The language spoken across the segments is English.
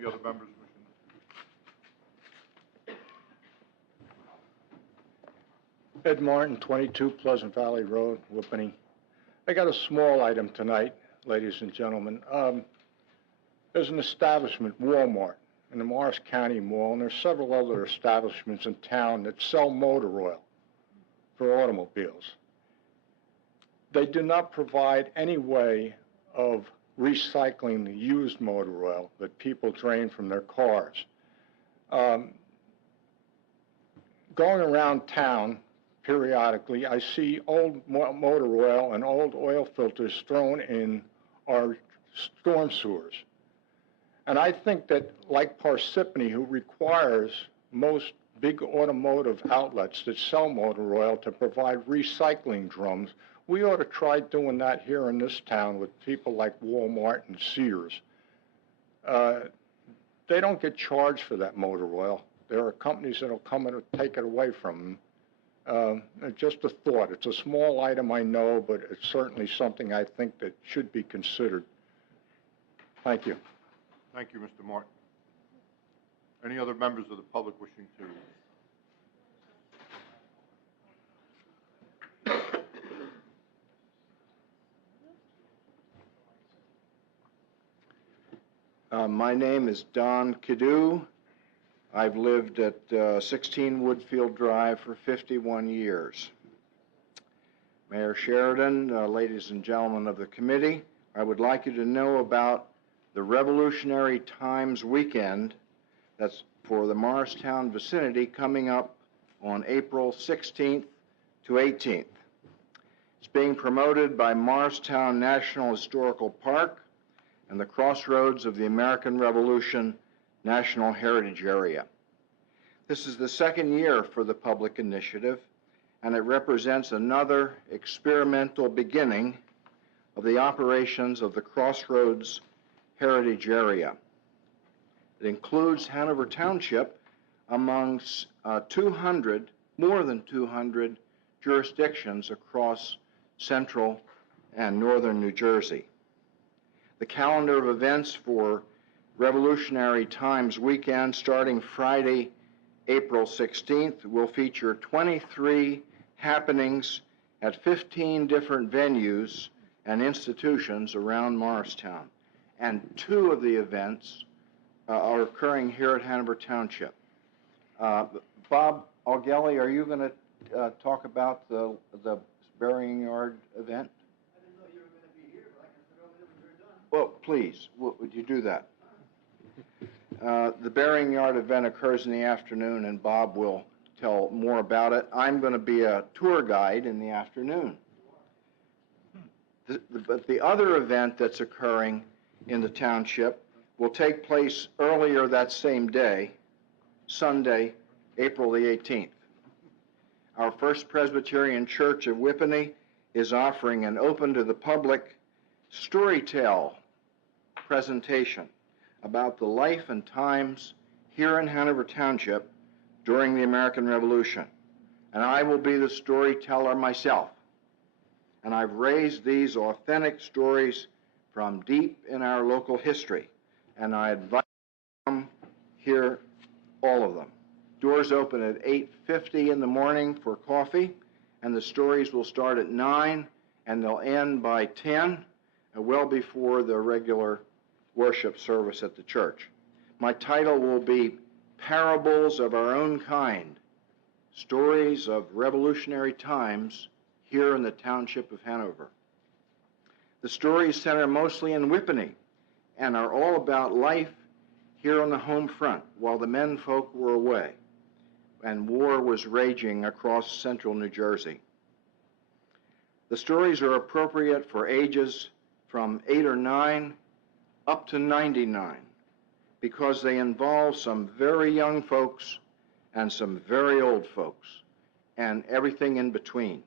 Any other members wishing? Ed Martin, 22 Pleasant Valley Road, Whippany. I got a small item tonight, ladies and gentlemen. There's an establishment, Walmart, in the Morris County Mall, and there's several other establishments in town that sell motor oil for automobiles. They do not provide any way of recycling the used motor oil that people drain from their cars. Going around town periodically, I see old motor oil and old oil filters thrown in our storm sewers. And I think that, like Parsippany, who requires most big automotive outlets that sell motor oil to provide recycling drums, we ought to try doing that here in this town with people like Walmart and Sears. They don't get charged for that motor oil. There are companies that will come and take it away from them. Just a thought. It's a small item, I know, but it's certainly something I think that should be considered. Thank you. Thank you, Mr. Martin. Any other members of the public wishing to? My name is Don Kidu. I've lived at 16 Woodfield Drive for 51 years. Mayor Sheridan, ladies and gentlemen of the committee, I would like you to know about the Revolutionary Times weekend that's for the Morristown vicinity coming up on April 16th to 18th. It's being promoted by Morristown National Historical Park and the Crossroads of the American Revolution National Heritage Area. This is the second year for the public initiative, and it represents another experimental beginning of the operations of the Crossroads Heritage Area. It includes Hanover Township amongst more than 200 jurisdictions across central and northern New Jersey. The calendar of events for Revolutionary Times weekend, starting Friday, April 16th, will feature 23 happenings at 15 different venues and institutions around Morristown. And 2 of the events are occurring here at Hanover Township. Bob Augelli, are you going to talk about the burying yard event? I didn't know you were going to be here, but I can sit over there when you're done. Well, please, would you do that? The burying yard event occurs in the afternoon, and Bob will tell more about it. I'm going to be a tour guide in the afternoon. But the other event that's occurring in the township will take place earlier that same day, Sunday, April the 18th. Our First Presbyterian Church of Whippany is offering an open to the public storytell presentation about the life and times here in Hanover Township during the American Revolution. And I will be the storyteller myself. And I've raised these authentic stories from deep in our local history, and I invite you to hear all of them. Doors open at 8:50 in the morning for coffee, and the stories will start at 9, and they'll end by 10, well before the regular worship service at the church. My title will be Parables of Our Own Kind, Stories of Revolutionary Times here in the Township of Hanover. The stories center mostly in Whippany and are all about life here on the home front while the men folk were away and war was raging across central New Jersey. The stories are appropriate for ages from 8 or 9 up to 99 because they involve some very young folks and some very old folks and everything in between.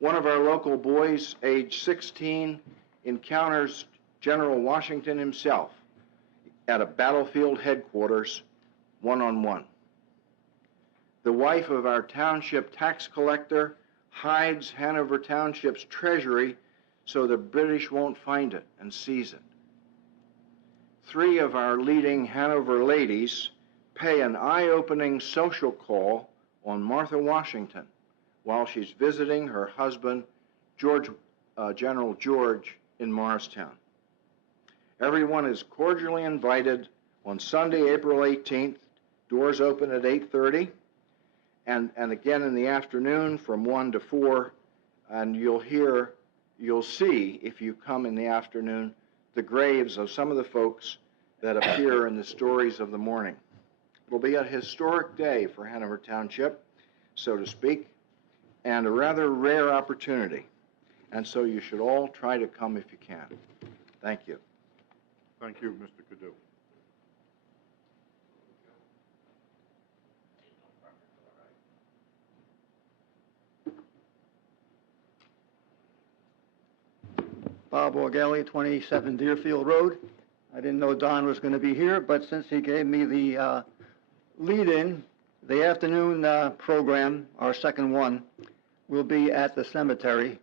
One of our local boys, age 16, encounters General Washington himself at a battlefield headquarters, one-on-one. The wife of our township tax collector hides Hanover Township's treasury so the British won't find it and seize it. three of our leading Hanover ladies pay an eye-opening social call on Martha Washington while she's visiting her husband, General George, in Morristown. Everyone is cordially invited on Sunday, April 18th. Doors open at 8:30, and again in the afternoon from 1 to 4, and you'll see, if you come in the afternoon, the graves of some of the folks that appear in the stories of the morning. It'll be a historic day for Hanover Township, so to speak, and a rather rare opportunity. And so you should all try to come if you can. Thank you. Thank you, Mr. Cadill. Bob Orgelli, 27 Deerfield Road. I didn't know Don was going to be here, but since he gave me the lead-in, the afternoon program, our second one, will be at the cemetery.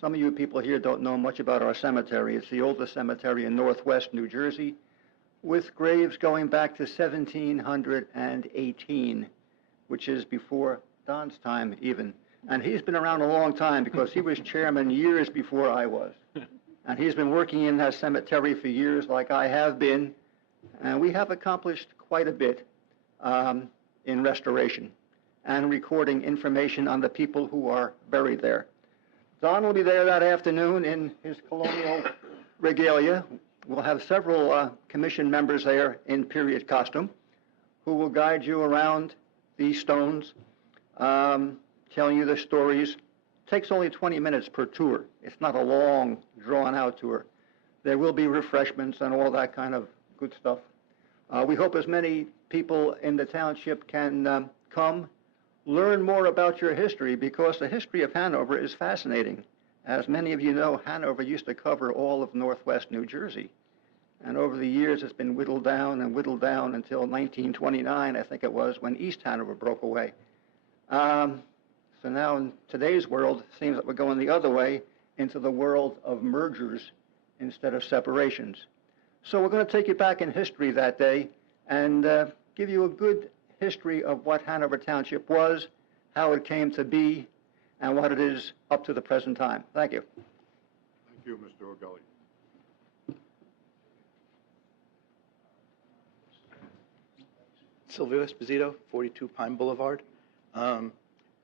Some of you people here don't know much about our cemetery. It's the oldest cemetery in northwest New Jersey, with graves going back to 1718, which is before Don's time even. And he's been around a long time because he was chairman years before I was. And he's been working in that cemetery for years like I have been. And we have accomplished quite a bit in restoration and recording information on the people who are buried there. Don will be there that afternoon in his colonial regalia. We'll have several commission members there in period costume who will guide you around these stones, telling you the stories. It takes only 20 minutes per tour. It's not a long, drawn-out tour. There will be refreshments and all that kind of good stuff. We hope as many people in the township can come, learn more about your history, because the history of Hanover is fascinating. As many of you know, Hanover used to cover all of northwest New Jersey. And over the years, it's been whittled down until 1929, I think it was, when East Hanover broke away. So now in today's world, it seems that we're going the other way into the world of mergers instead of separations. So we're going to take you back in history that day and give you a good history of what Hanover Township was, how it came to be, and what it is up to the present time. Thank you. Thank you, Mr. Orgelli. Silvio Esposito, 42 Pine Boulevard.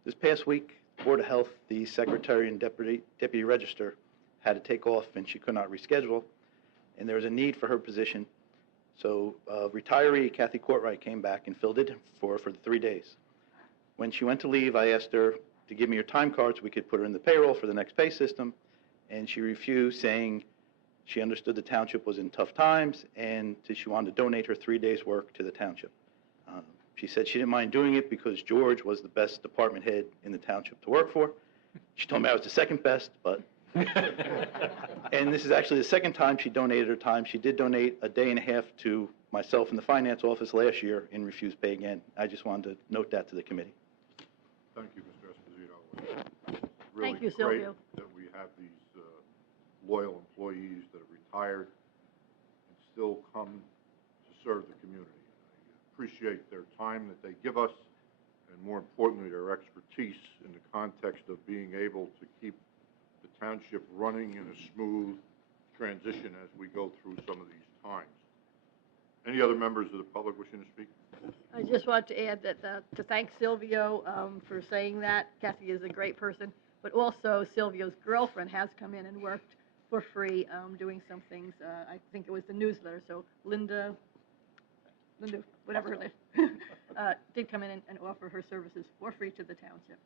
This past week, Board of Health, the Secretary and Deputy Register had to take off and she could not reschedule, and there was a need for her position. So retiree Kathy Courtwright came back and filled it for the 3 days. When she went to leave, I asked her to give me her time card so we could put her in the payroll for the next pay system, and she refused, saying she understood the township was in tough times and that she wanted to donate her 3 days' work to the township. She said she didn't mind doing it because George was the best department head in the township to work for. She told me I was the second best, but... And this is actually the second time she donated her time. She did donate a day and a half to myself in the finance office last year and refused pay again. I just wanted to note that to the committee. Thank you, Mr. Esposito. It's really Thank you, great Silvio. that we have these loyal employees that have retired and still come to serve the community. I appreciate their time that they give us, and more importantly, their expertise in the context of being able to keep the township running in a smooth transition as we go through some of these times. Any other members of the public wishing to speak? I just want to add that to thank Silvio for saying that. Kathy is a great person, but also Silvio's girlfriend has come in and worked for free doing some things. I think it was the newsletter, so Linda, whatever her name, did come in and offer her services for free to the township.